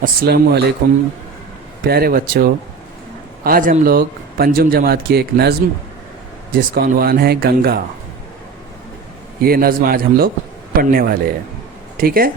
अस्सलामुअलैकुम प्यारे बच्चों, आज हम लोग पंजुम जमात की एक नज़्म जिसका उन्वान है गंगा, ये नज़्म आज हम लोग पढ़ने वाले हैं। ठीक है।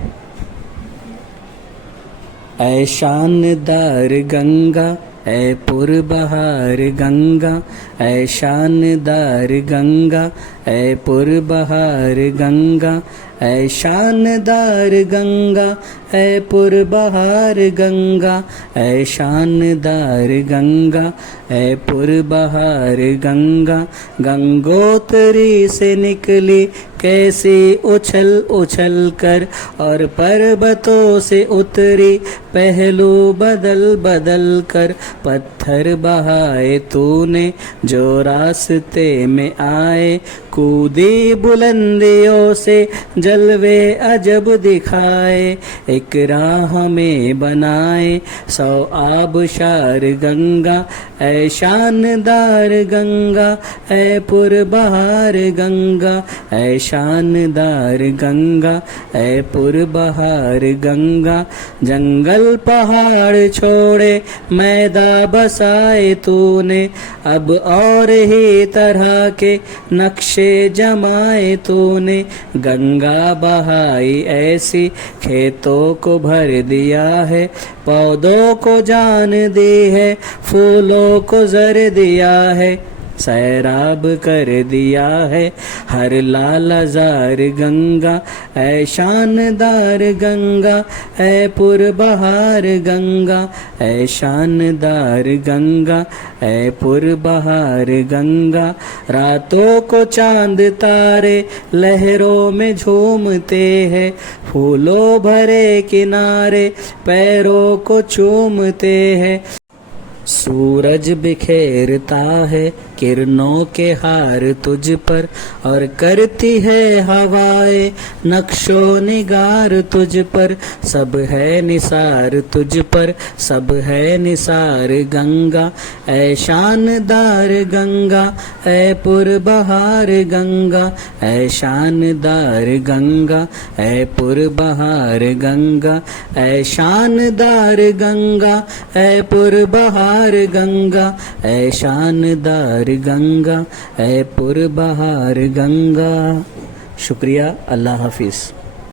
ऐ शानदार गंगा, ऐ पुरबहार गंगा, ऐ शानदार गंगा, ऐ पुरबहार गंगा, ऐ शानदार गंगा, ऐ पुरबहार गंगा, ऐ शानदार गंगा, ऐ पुरबहार गंगा। गंगोत्री से निकली कैसी उछल उछल कर, और पर्वतों से उतरी पहलू बदल बदल कर। पत्थर बहाए तूने जो रास्ते में आए, कूदी बुलंदियों से जलवे अजब दिखाए। एक राह में बनाए 100 आबशार गंगा, ऐ शानदार गंगा, ऐ पुरबहार गंगा, ऐ शानदार गंगा, ऐ पुरबहार गंगा। जंगल पहाड़ छोड़े मैदान बसाए तूने, अब और ही तरह के नक्शे जमाए तूने। गंगा बहाई ऐसी खेतों को भर दिया है, पौधों को जान दी है, फूलों को जर दिया है, सैराब कर दिया है हर लालजार गंगा। ऐ शानदार गंगा, ऐ पुरबहार गंगा, ऐ शानदार गंगा, ऐ पुरबहार गंगा। रातों को चांद तारे लहरों में झूमते हैं, फूलों भरे किनारे पैरों को चूमते हैं। सूरज बिखेरता है किरणों के हार तुझ पर, और करती है हवाएं नक्शो निगार तुझ पर। सब है निसार तुझ पर, सब है निसार गंगा। ऐ शानदार गंगा, ऐ पुरबहार गंगा, ऐ शानदार गंगा, ऐ पुरबहार गंगा। ऐ शानदार गंगा, ऐ पुरबहार गंगा, ऐ शानदार गंगा, ऐ पुरबहार गंगा। शुक्रिया। अल्लाह हाफिज़।